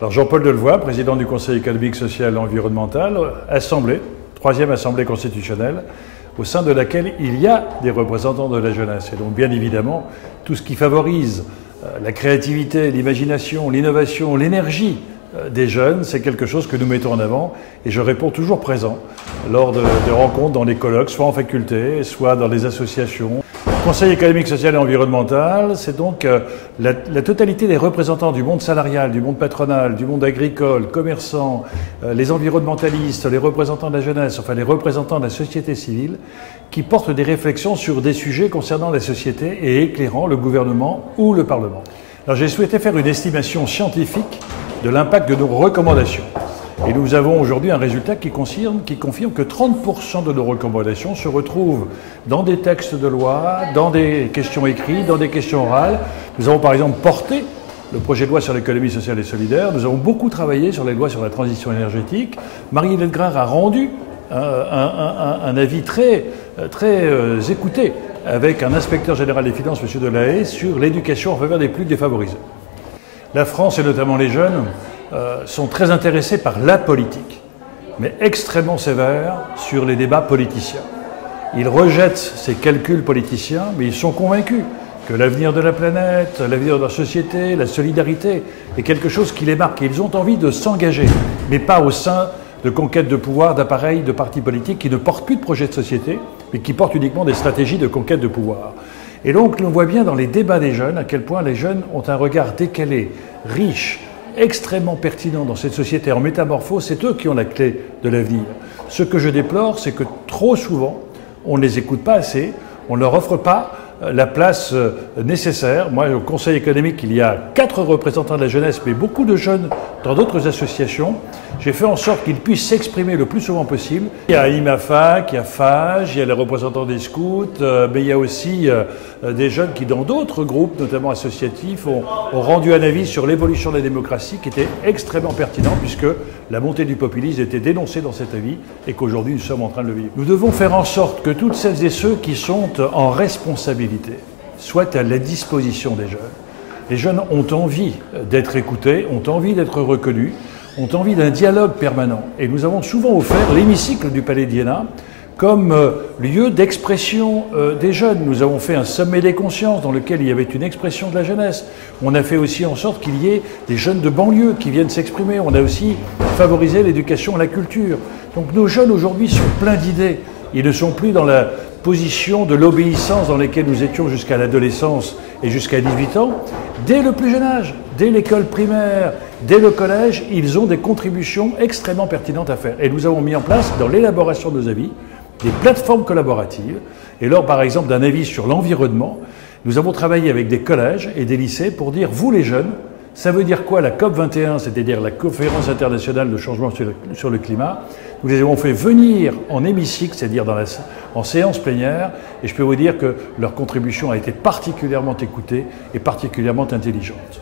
Alors Jean-Paul Delevoye, président du Conseil économique, social et environnemental, assemblée, troisième assemblée constitutionnelle, au sein de laquelle il y a des représentants de la jeunesse. Et donc bien évidemment, tout ce qui favorise la créativité, l'imagination, l'innovation, l'énergie des jeunes, c'est quelque chose que nous mettons en avant et je réponds toujours présent lors de rencontres dans les colloques, soit en faculté, soit dans les associations. Le Conseil économique, social et environnemental, c'est donc la totalité des représentants du monde salarial, du monde patronal, du monde agricole, commerçant, les environnementalistes, les représentants de la jeunesse, enfin les représentants de la société civile, qui portent des réflexions sur des sujets concernant la société et éclairant le gouvernement ou le Parlement. Alors j'ai souhaité faire une estimation scientifique de l'impact de nos recommandations. Et nous avons aujourd'hui un résultat qui confirme que 30% de nos recommandations se retrouvent dans des textes de loi, dans des questions écrites, dans des questions orales. Nous avons par exemple porté le projet de loi sur l'économie sociale et solidaire. Nous avons beaucoup travaillé sur les lois sur la transition énergétique. Marie-Hélène Grard a rendu un avis très écouté avec un inspecteur général des finances, M. Delahaye, sur l'éducation en faveur des plus défavorisés. La France, et notamment les jeunes, sont très intéressés par la politique, mais extrêmement sévères sur les débats politiciens. Ils rejettent ces calculs politiciens, mais ils sont convaincus que l'avenir de la planète, l'avenir de la société, la solidarité est quelque chose qui les marque. Et ils ont envie de s'engager, mais pas au sein de conquête de pouvoir, d'appareils, de partis politiques qui ne portent plus de projet de société, mais qui portent uniquement des stratégies de conquête de pouvoir. Et donc, on voit bien dans les débats des jeunes à quel point les jeunes ont un regard décalé, riche, extrêmement pertinent dans cette société en métamorphose. C'est eux qui ont la clé de l'avenir. Ce que je déplore, c'est que trop souvent, on ne les écoute pas assez, on ne leur offre pas la place nécessaire. Moi, au Conseil économique, il y a 4 représentants de la jeunesse, mais beaucoup de jeunes dans d'autres associations. J'ai fait en sorte qu'ils puissent s'exprimer le plus souvent possible. Il y a IMAFAC, il y a FAGE, il y a les représentants des scouts, mais il y a aussi des jeunes qui, dans d'autres groupes, notamment associatifs, ont rendu un avis sur l'évolution de la démocratie qui était extrêmement pertinent, puisque la montée du populisme était dénoncée dans cet avis et qu'aujourd'hui nous sommes en train de le vivre. Nous devons faire en sorte que toutes celles et ceux qui sont en responsabilité soient à la disposition des jeunes. Les jeunes ont envie d'être écoutés, ont envie d'être reconnus, ont envie d'un dialogue permanent. Et nous avons souvent offert l'hémicycle du Palais d'Iéna comme lieu d'expression des jeunes. Nous avons fait un sommet des consciences dans lequel il y avait une expression de la jeunesse. On a fait aussi en sorte qu'il y ait des jeunes de banlieue qui viennent s'exprimer. On a aussi favorisé l'éducation et la culture. Donc nos jeunes aujourd'hui sont pleins d'idées. Ils ne sont plus dans la position de l'obéissance dans laquelle nous étions jusqu'à l'adolescence et jusqu'à 18 ans. Dès le plus jeune âge, dès l'école primaire, dès le collège, ils ont des contributions extrêmement pertinentes à faire. Et nous avons mis en place, dans l'élaboration de nos avis, des plateformes collaboratives. Et lors, par exemple, d'un avis sur l'environnement, nous avons travaillé avec des collèges et des lycées pour dire, vous les jeunes, ça veut dire quoi la COP21, c'est-à-dire la conférence internationale de changement sur le climat? Nous les avons fait venir en hémicycle, c'est-à-dire en séance plénière, et je peux vous dire que leur contribution a été particulièrement écoutée et particulièrement intelligente.